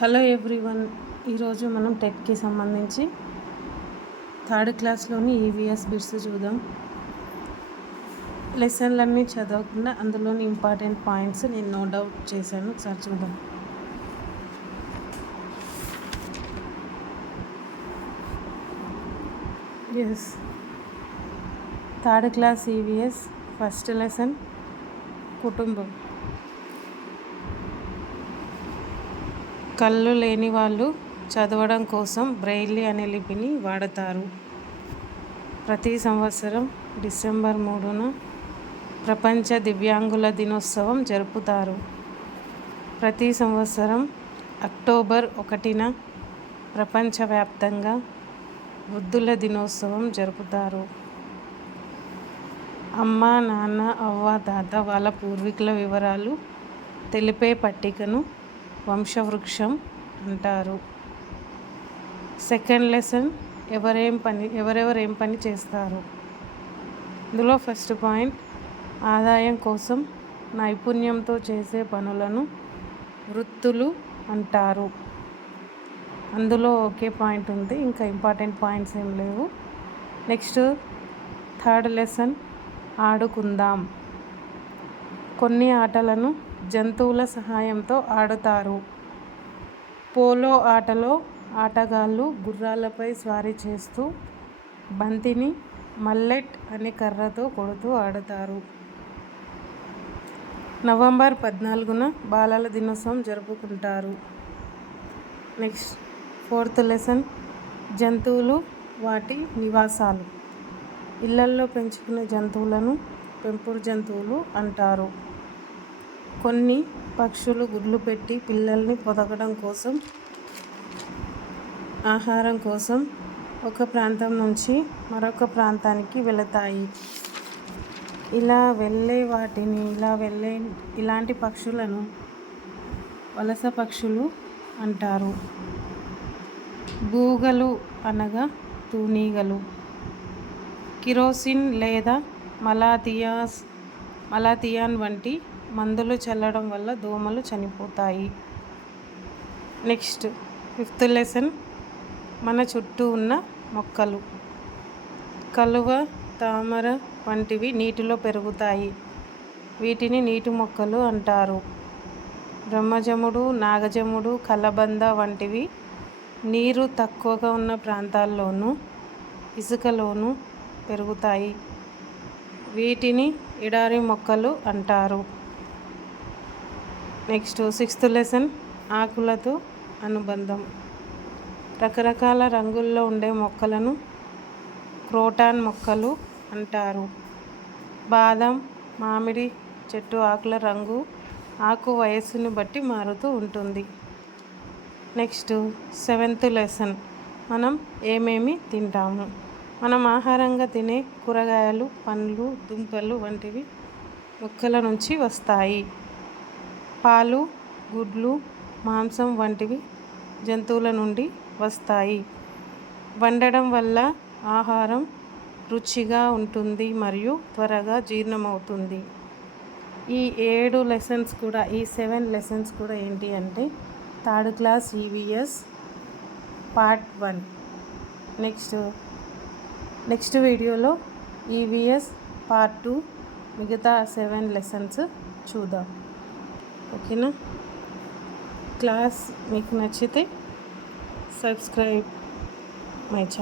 Hello everyone, ఈరోజు మనం టెట్కి సంబంధించి థర్డ్ క్లాస్లోని ఈవీఎస్ బిట్స్ చూద్దాం. లెసన్లన్నీ చదవకుండా అందులోని ఇంపార్టెంట్ పాయింట్స్ నేను నోట్ అవుట్ చేశాను, ఒకసారి చూద్దాం. Third class EVS first lesson కుటుంబం. కళ్ళు లేని వాళ్ళు చదవడం కోసం బ్రెయిలీ అనే లిపిని వాడతారు. ప్రతి సంవత్సరం డిసెంబర్ 3న ప్రపంచ దివ్యాంగుల దినోత్సవం జరుపుతారు. ప్రతి సంవత్సరం అక్టోబర్ 1న ప్రపంచవ్యాప్తంగా వృద్ధుల దినోత్సవం జరుపుతారు. అమ్మ, నాన్న, అవ్వ, తాత వాళ్ళ పూర్వీకుల వివరాలు తెలిపే పట్టికను వంశవృక్షం అంటారు. సెకండ్ లెసన్ ఎవరెవరు ఏం పని చేస్తారు. ఇందులో ఫస్ట్ పాయింట్, ఆదాయం కోసం నైపుణ్యంతో చేసే పనులను వృత్తులు అంటారు. అందులో ఒకే పాయింట్ ఉంది, ఇంకా ఇంపార్టెంట్ పాయింట్స్ ఏం లేవు. నెక్స్ట్ థర్డ్ లెసన్ ఆడుకుందాం. కొన్ని ఆటలను జంతువుల సహాయంతో ఆడుతారు. పోలో ఆటలో ఆటగాళ్ళు గుర్రాలపై స్వారీ చేస్తూ బంతిని మల్లెట్ అనే కర్రతో కొడుతూ ఆడతారు. నవంబర్ 14న బాలల దినోత్సవం జరుపుకుంటారు. నెక్స్ట్ ఫోర్త్ లెసన్ జంతువులు, వాటి నివాసాలు. ఇళ్లల్లో పెంచుకునే జంతువులను పెంపుడు జంతువులు అంటారు. కొన్ని పక్షులు గుడ్లు పెట్టి పిల్లల్ని పొదగడం కోసం, ఆహారం కోసం ఒక ప్రాంతం నుంచి మరొక ప్రాంతానికి వెళతాయి. ఇలాంటి పక్షులను వలస పక్షులు అంటారు. బూగలు అనగా తూనీగలు. కిరోసిన్ లేదా మలాథియాన్ వంటి మందులు చల్లడం వల్ల దోమలు చనిపోతాయి. నెక్స్ట్ ఫిఫ్త్ లెసన్ మన చుట్టూ ఉన్న మొక్కలు. కలువ, తామర వంటివి నీటిలో పెరుగుతాయి. వీటిని నీటి మొక్కలు అంటారు. బ్రహ్మజముడు, నాగజముడు, కలబంద వంటివి నీరు తక్కువగా ఉన్న ప్రాంతాల్లోనూ ఇసుకలోనూ పెరుగుతాయి. వీటిని ఎడారి మొక్కలు అంటారు. నెక్స్ట్ సిక్స్త్ లెసన్ ఆకులతో అనుబంధం. రకరకాల రంగుల్లో ఉండే మొక్కలను క్రోటాన్ మొక్కలు అంటారు. బాదం, మామిడి చెట్టు ఆకుల రంగు ఆకు వయస్సుని బట్టి మారుతూ ఉంటుంది. నెక్స్ట్ సెవెంత్ లెసన్ మనం ఏమేమి తింటాము. మనం ఆహారంగా తినే కూరగాయలు, పండ్లు, దుంపలు వంటివి మొక్కల నుంచి వస్తాయి. పాలు, గుడ్లు, మాంసం వంటివి జంతువుల నుండి వస్తాయి. వండడం వల్ల ఆహారం రుచిగా ఉంటుంది మరియు త్వరగా జీర్ణమవుతుంది. ఈ 7 లెసన్స్ కూడా, ఈ 7 లెసన్స్ కూడా ఏంటి అంటే third class EVS part 1. Next వీడియోలో ఈవీఎస్ పార్ట్ 2 మిగతా 7 లెసన్స్ చూద్దాం. ఓకేనా? క్లాస్ మీకు నచ్చితే సబ్స్క్రైబ్ మై ఛానల్.